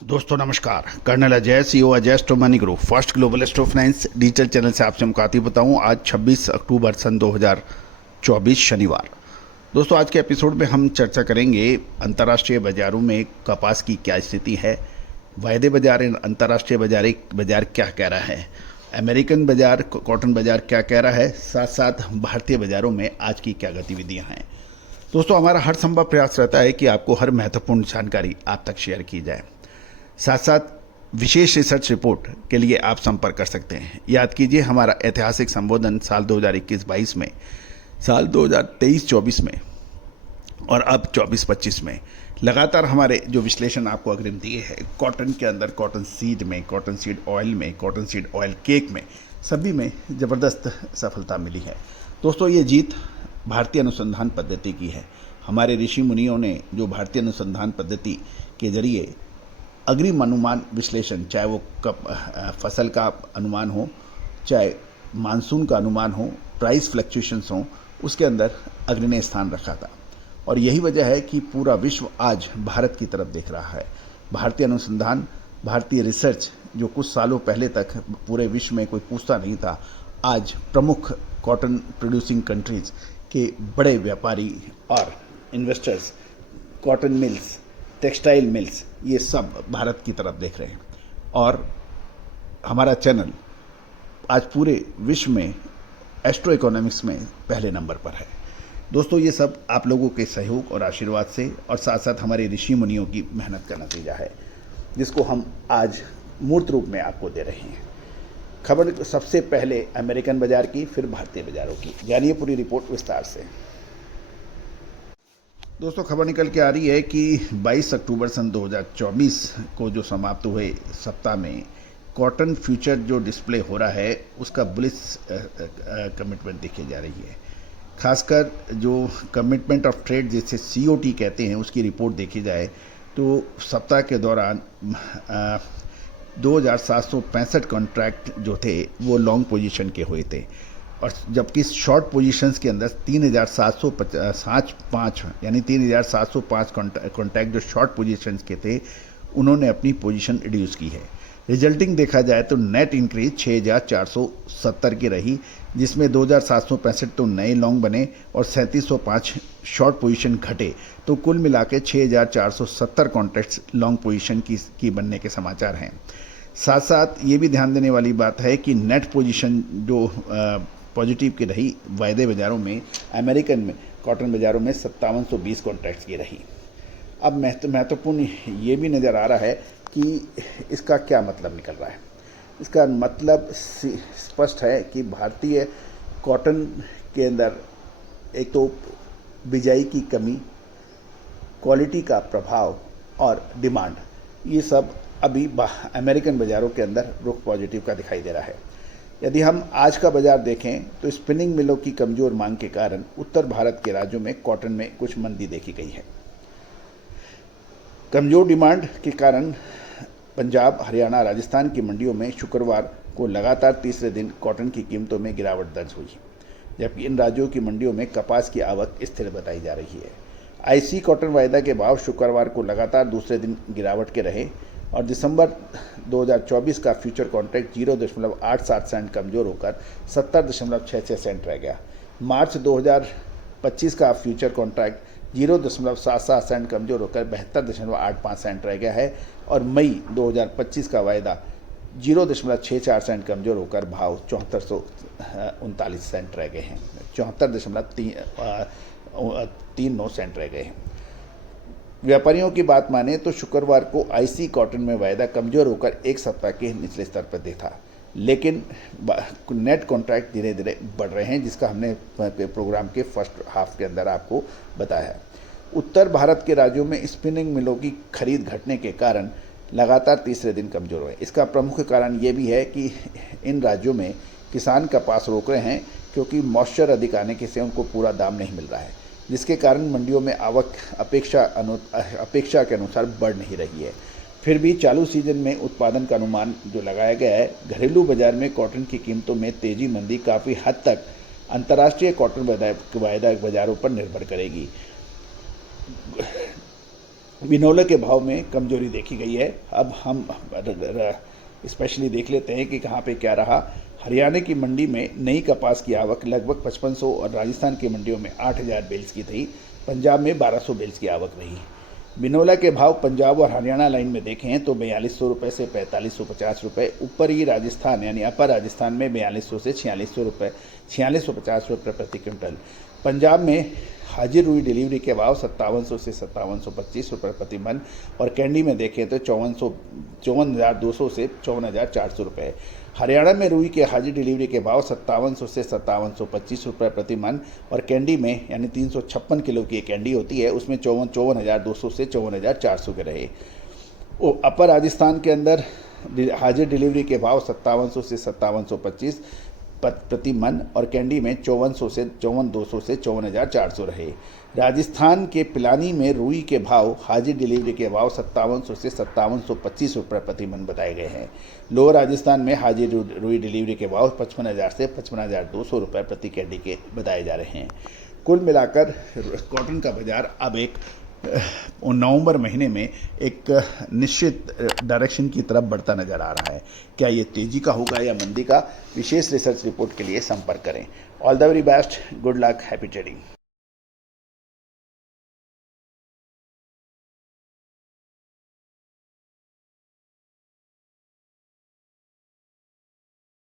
दोस्तों नमस्कार। Colonel Ajay, CEO Ajay स्टो money group first global स्टो finance digital channel से आपसे मुखातिब बताऊं। आज 26 अक्टूबर सन 2024 शनिवार। दोस्तों आज के एपिसोड में हम चर्चा करेंगे अंतर्राष्ट्रीय बाजारों में कपास की क्या स्थिति है, वायदे बाजार अंतर्राष्ट्रीय बाजार क्या कह रहा है, अमेरिकन बाजार कॉटन बाजार क्या कह रहा है, साथ साथ भारतीय बाजारों में आज की क्या गतिविधियां हैं। दोस्तों हमारा हर संभव प्रयास रहता है कि आपको हर महत्वपूर्ण जानकारी आप तक शेयर की जाए। साथ साथ विशेष रिसर्च रिपोर्ट के लिए आप संपर्क कर सकते हैं। याद कीजिए हमारा ऐतिहासिक संबोधन साल 2021-22 में, साल 2023-24 में और अब 24-25 में लगातार हमारे जो विश्लेषण आपको अग्रिम दिए हैं, कॉटन के अंदर कॉटन सीड में, कॉटन सीड ऑयल में, कॉटन सीड ऑयल केक में, सभी में ज़बरदस्त सफलता मिली है। दोस्तों ये जीत भारतीय अनुसंधान पद्धति की है। हमारे ऋषि मुनियों ने जो भारतीय अनुसंधान पद्धति के जरिए अग्रिम अनुमान विश्लेषण, चाहे वो फसल का अनुमान हो, चाहे मानसून का अनुमान हो, प्राइस फ्लक्चुएशंस हो, उसके अंदर अग्रणी स्थान रखा था। और यही वजह है कि पूरा विश्व आज भारत की तरफ देख रहा है। भारतीय अनुसंधान, भारतीय रिसर्च जो कुछ सालों पहले तक पूरे विश्व में कोई पूछता नहीं था, आज प्रमुख कॉटन प्रोड्यूसिंग कंट्रीज के बड़े व्यापारी और investors, cotton mills, textile mills, ये सब भारत की तरफ देख रहे हैं। और हमारा चैनल आज पूरे विश्व में एस्ट्रो इकोनॉमिक्स में पहले नंबर पर है। दोस्तों ये सब आप लोगों के सहयोग और आशीर्वाद से और साथ साथ हमारे ऋषि मुनियों की मेहनत का नतीजा है, जिसको हम आज मूर्त रूप में आपको दे रहे हैं। खबर सबसे पहले अमेरिकन बाजार की, फिर भारतीय बाजारों की। जानिए पूरी रिपोर्ट विस्तार से। दोस्तों खबर निकल के आ रही है कि 22 अक्टूबर सन 2024 को जो समाप्त हुए सप्ताह में कॉटन फ्यूचर जो डिस्प्ले हो रहा है उसका बुलिश कमिटमेंट देखी जा रही है। खासकर जो कमिटमेंट ऑफ ट्रेड जिसे COT कहते हैं उसकी रिपोर्ट देखी जाए तो सप्ताह के दौरान 2765 कॉन्ट्रैक्ट जो थे वो लॉन्ग पोजीशन के हुए थे, और जबकि शॉर्ट पोजीशंस के अंदर 3705 यानी 3705 कॉन्ट्रैक्ट जो शॉर्ट पोजीशंस के थे उन्होंने अपनी पोजीशन रिड्यूस की है। रिजल्टिंग देखा जाए तो नेट इंक्रीज 6470 की रही, जिसमें 2765 तो नए लॉन्ग बने और 3705 शॉर्ट पोजीशन घटे। तो कुल मिला के 6470 कॉन्ट्रैक्ट्स लॉन्ग पोजीशन की बनने के समाचार हैं। साथ साथ ये भी ध्यान देने वाली बात है कि नेट पोजीशन जो पॉजिटिव की रही वायदे बाजारों में, अमेरिकन में कॉटन बाजारों में 5720 कॉन्ट्रैक्ट्स की रही। अब महत्वपूर्ण ये भी नज़र आ रहा है कि इसका क्या मतलब निकल रहा है। इसका मतलब स्पष्ट है कि भारतीय कॉटन के अंदर एक तो बिजाई की कमी, क्वालिटी का प्रभाव और डिमांड, ये सब अभी अमेरिकन बाज़ारों के अंदर रुख पॉजिटिव का दिखाई दे रहा है। यदि हम आज का बाजार देखें तो स्पिनिंग मिलों की कमज़ोर मांग के कारण उत्तर भारत के राज्यों में कॉटन में कुछ मंदी देखी गई है। कमज़ोर डिमांड के कारण पंजाब, हरियाणा, राजस्थान की मंडियों में शुक्रवार को लगातार तीसरे दिन कॉटन की कीमतों में गिरावट दर्ज हुई, जबकि इन राज्यों की मंडियों में कपास की आवक स्थिर बताई जा रही है। IC कॉटन वायदा के भाव शुक्रवार को लगातार दूसरे दिन गिरावट के रहे और दिसंबर 2024 का फ्यूचर कॉन्ट्रैक्ट 0.87 सेंट कमज़ोर होकर 70.66 सेंट रह गया। मार्च 2025 का फ्यूचर कॉन्ट्रैक्ट 0.77 सेंट कमज़ोर होकर 72.85 सेंट रह गया है और मई 2025 का वायदा 0.64 सेंट कमज़ोर होकर भाव 7439 सेंट रह गए हैं, 74.39 सेंट रह गए हैं। व्यापारियों की बात माने तो शुक्रवार को IC कॉटन में वायदा कमज़ोर होकर एक सप्ताह के निचले स्तर पर देखा, लेकिन नेट कॉन्ट्रैक्ट धीरे धीरे बढ़ रहे हैं, जिसका हमने प्रोग्राम के फर्स्ट हाफ के अंदर आपको बताया है। उत्तर भारत के राज्यों में स्पिनिंग मिलों की खरीद घटने के कारण लगातार तीसरे दिन कमज़ोर हुए। इसका प्रमुख कारण ये भी है कि इन राज्यों में किसान कपास रोक रहे हैं क्योंकि मॉइस्चर अधिक आने के से उनको पूरा दाम नहीं मिल रहा है, जिसके कारण मंडियों में आवक अपेक्षा के अनुसार बढ़ नहीं रही है। फिर भी चालू सीजन में उत्पादन का अनुमान जो लगाया गया है, घरेलू बाजार में कॉटन की कीमतों में तेजी मंदी काफ़ी हद तक अंतर्राष्ट्रीय कॉटन वायदा बाजारों पर निर्भर करेगी। बिनौले के भाव में कमजोरी देखी गई है। अब हम स्पेशली देख लेते हैं कि कहाँ पे क्या रहा। हरियाणा की मंडी में नई कपास की आवक लगभग 5500 और राजस्थान की मंडियों में 8000 बेल्स की थी। पंजाब में 1200 बेल्स की आवक रही। बिनौला के भाव पंजाब और हरियाणा लाइन में देखें तो 4200 रुपये से 4550 रुपये, ऊपरी राजस्थान यानी अपर राजस्थान में 4200 से 4600 रुपये 4650 रुपये प्रति क्विंटल। पंजाब में हाजिर रुई डिलीवरी के भाव 5700 से 5725 रुपये प्रति मन और कैंडी में देखें तो 54,200 से 54,400 रुपये। हरियाणा में रुई के हाजिर डिलीवरी के भाव 5700 से 5725 रुपये प्रति मन और कैंडी में यानी 356 किलो की एक कैंडी होती है उसमें 54,200 से 54,400 के रहे। अपर राजस्थान के अंदर हाजिर डिलीवरी के भाव 5700 से 5725 प्रति मन और कैंडी में 5400 से 54,200 से 54,400 रहे। राजस्थान के पिलानी में रुई के भाव हाजिर डिलीवरी के भाव 5700 से 5725 रुपये प्रति मन बताए गए हैं। लोअर राजस्थान में हाजिर रुई डिलीवरी के भाव 55,000 से 55,200 रुपये प्रति कैंडी के बताए जा रहे हैं। कुल मिलाकर कॉटन का बाजार अब एक नवंबर महीने में एक निश्चित डायरेक्शन की तरफ बढ़ता नजर आ रहा है। क्या ये तेजी का होगा या मंदी का? विशेष रिसर्च रिपोर्ट के लिए संपर्क करें। All the very best, good luck, happy trading.